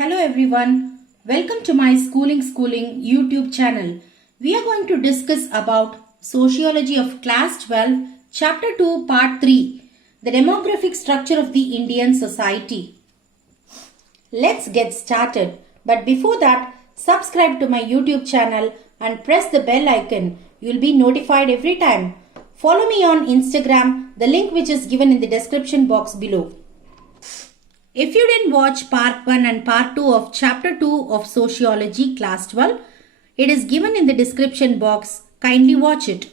Hello everyone, welcome to my Schooling YouTube channel. We are going to discuss about Sociology of Class 12, Chapter 2, Part 3, the demographic structure of the Indian society. Let's get started. But before that, subscribe to my YouTube channel and press the bell icon. You'll be notified every time. Follow me on Instagram, the link which is given in the description box below. If you didn't watch Part 1 and Part 2 of Chapter 2 of Sociology Class 12, it is given in the description box. Kindly watch it.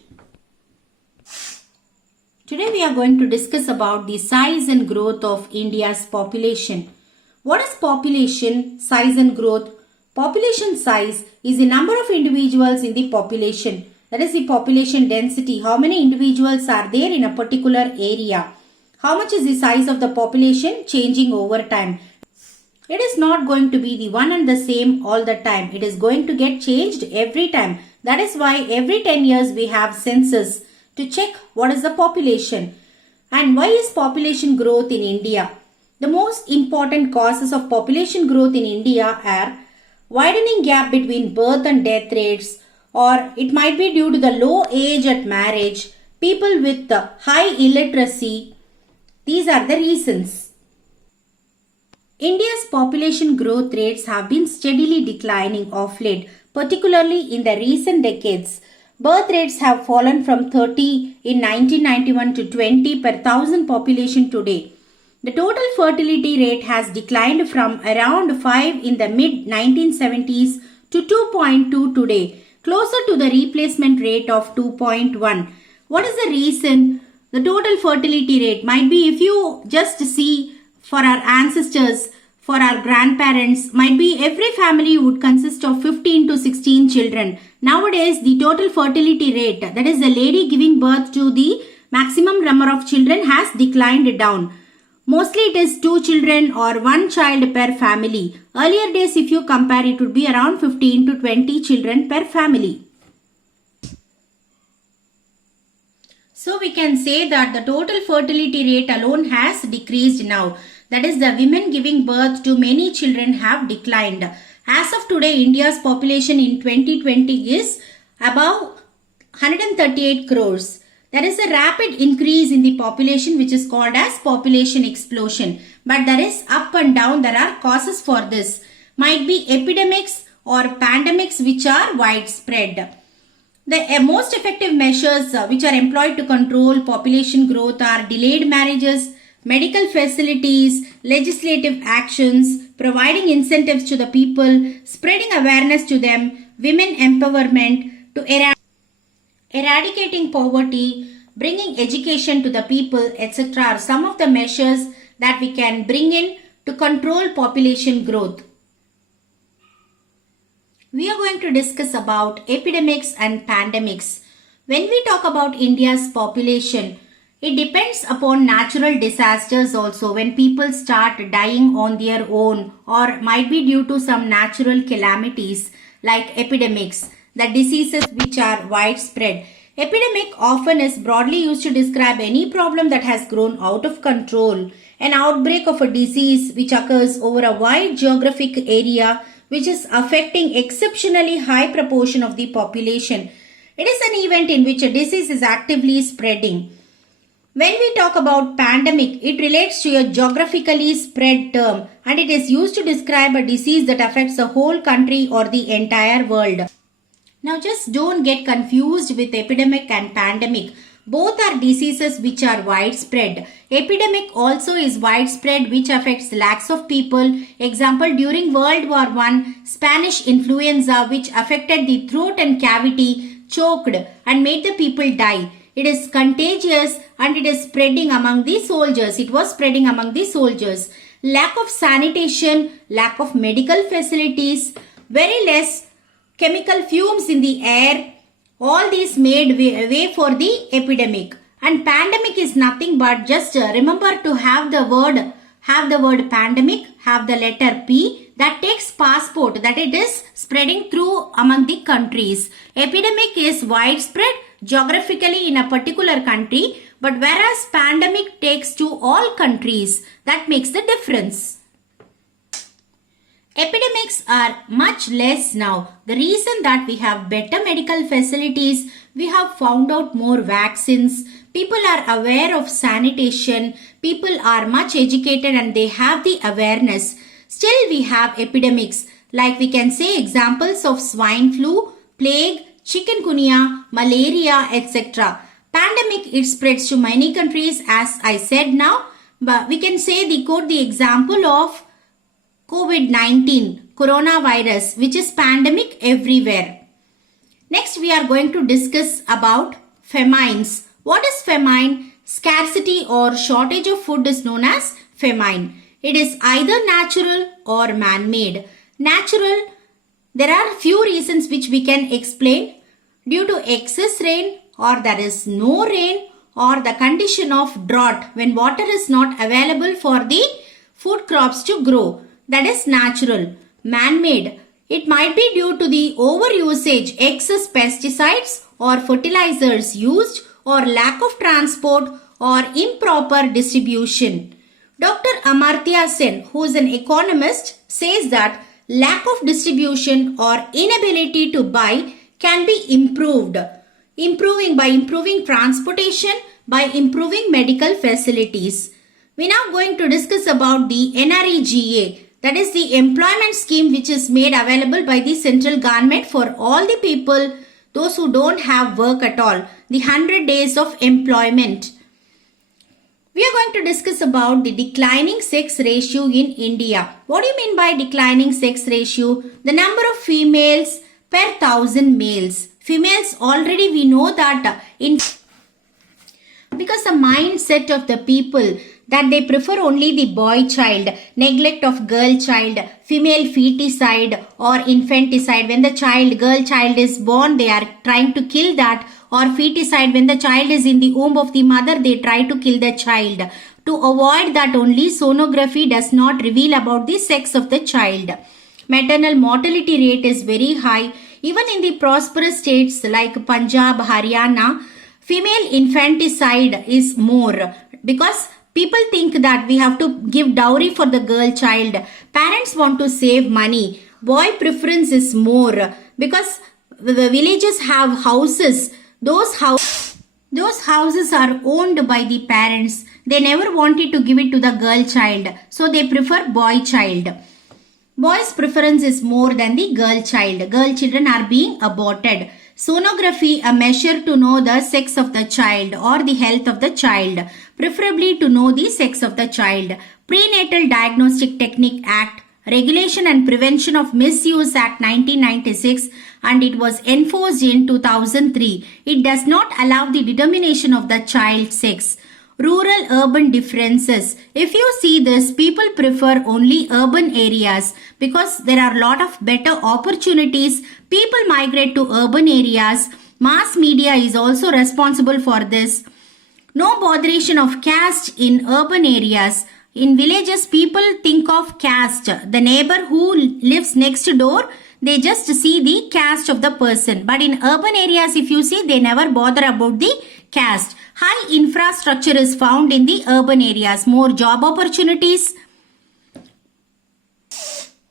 Today we are going to discuss about the size and growth of India's population. What is population, size and growth? Population size is the number of individuals in the population. That is the population density. How many individuals are there in a particular area? How much is the size of the population changing over time? It is not going to be the one and the same all the time. It is going to get changed every time. That is why every 10 years we have census to check what is the population. And why is population growth in India? The most important causes of population growth in India are widening gap between birth and death rates, or it might be due to the low age at marriage, people with high illiteracy. These are the reasons. India's population growth rates have been steadily declining of late, particularly in the recent decades. Birth rates have fallen from 30 in 1991 to 20 per thousand population today. The total fertility rate has declined from around 5 in the mid-1970s to 2.2 today, closer to the replacement rate of 2.1. What is the reason? The total fertility rate might be, if you just see for our ancestors, for our grandparents, might be every family would consist of 15 to 16 children. Nowadays, the total fertility rate, that is the lady giving birth to the maximum number of children, has declined down. Mostly it is 2 children or 1 child per family. Earlier days, if you compare, it would be around 15 to 20 children per family. So we can say that the total fertility rate alone has decreased now. That is, the women giving birth to many children have declined. As of today, India's population in 2020 is above 138 crores. There is a rapid increase in the population which is called as population explosion. But there is up and down. There are causes for this. Might be epidemics or pandemics which are widespread. The most effective measures which are employed to control population growth are delayed marriages, medical facilities, legislative actions, providing incentives to the people, spreading awareness to them, women empowerment, to eradicating poverty, bringing education to the people, etc. are some of the measures that we can bring in to control population growth. We are going to discuss about epidemics and pandemics. When we talk about India's population, it depends upon natural disasters also, when people start dying on their own or might be due to some natural calamities like epidemics, the diseases which are widespread. Epidemic often is broadly used to describe any problem that has grown out of control, an outbreak of a disease which occurs over a wide geographic area which is affecting exceptionally high proportion of the population. It is an event in which a disease is actively spreading. When we talk about pandemic, it relates to a geographically spread term and it is used to describe a disease that affects the whole country or the entire world. Now just don't get confused with epidemic and pandemic. Both are diseases which are widespread. Epidemic also is widespread, which affects lakhs of people. Example, during World War I, Spanish influenza, which affected the throat and cavity, choked and made the people die. It is contagious and it is spreading among the soldiers. It was spreading among the soldiers. Lack of sanitation, lack of medical facilities, very less chemical fumes in the air. All these made way for the epidemic. And pandemic is nothing but just remember to have the word pandemic, have the letter P, that takes passport, that it is spreading through among the countries. Epidemic is widespread geographically in a particular country, but whereas pandemic takes to all countries, that makes the difference. Epidemics are much less now. The reason that we have better medical facilities, we have found out more vaccines, people are aware of sanitation, people are much educated and they have the awareness. Still we have epidemics, like we can say examples of swine flu, plague, chikungunya, malaria, etc. Pandemic, it spreads to many countries as I said now, but we can say the example of COVID-19, coronavirus, which is pandemic everywhere. Next, we are going to discuss about famines. What is famine? Scarcity or shortage of food is known as famine. It is either natural or man-made. Natural, there are few reasons which we can explain. Due to excess rain, or there is no rain, or the condition of drought when water is not available for the food crops to grow. That is natural. Man-made, it might be due to the overusage, excess pesticides or fertilizers used, or lack of transport or improper distribution. Dr. Amartya Sen, who is an economist, says that lack of distribution or inability to buy can be improved. By improving transportation, by improving medical facilities. We are now going to discuss about the NREGA. That is the employment scheme which is made available by the central government for all the people, those who don't have work at all. The 100 days of employment. We are going to discuss about the declining sex ratio in India. What do you mean by declining sex ratio? The number of females per 1,000 males. Females, already we know that because the mindset of the people that they prefer only the boy child, neglect of girl child, female feticide or infanticide. When the girl child is born, they are trying to kill that, or feticide, when the child is in the womb of the mother, they try to kill the child. To avoid that only, sonography does not reveal about the sex of the child. Maternal mortality rate is very high. Even in the prosperous states like Punjab, Haryana, female infanticide is more because people think that we have to give dowry for the girl child. Parents want to save money. Boy preference is more because the villages have houses. Those houses are owned by the parents. They never wanted to give it to the girl child. So they prefer boy child. Boys' preference is more than the girl child. Girl children are being aborted. Sonography, a measure to know the sex of the child or the health of the child, preferably to know the sex of the child. Prenatal Diagnostic Technique Act, Regulation and Prevention of Misuse Act 1996, and it was enforced in 2003. It does not allow the determination of the child sex. Rural-urban differences. If you see this, people prefer only urban areas because there are a lot of better opportunities. People migrate to urban areas. Mass media is also responsible for this. No botheration of caste in urban areas. In villages, people think of caste. The neighbor who lives next door, they just see the caste of the person. But in urban areas, if you see, they never bother about the caste. High infrastructure is found in the urban areas. More job opportunities.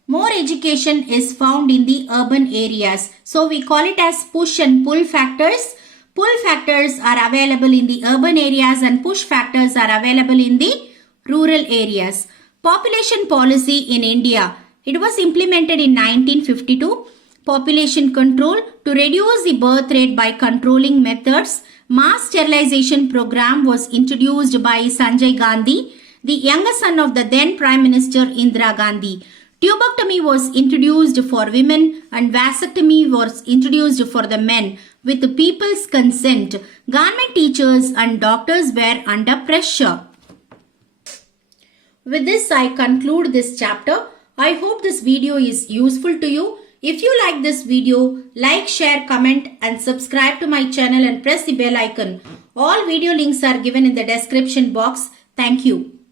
More education is found in the urban areas. So we call it as push and pull factors. Pull factors are available in the urban areas and push factors are available in the rural areas. Population policy in India. It was implemented in 1952. Population control to reduce the birth rate by controlling methods. Mass sterilization program was introduced by Sanjay Gandhi, the younger son of the then Prime Minister Indira Gandhi. Tubectomy was introduced for women and vasectomy was introduced for the men with the people's consent. Government teachers and doctors were under pressure. With this, I conclude this chapter. I hope this video is useful to you. If you like this video, like, share, comment and subscribe to my channel and press the bell icon. All video links are given in the description box. Thank you.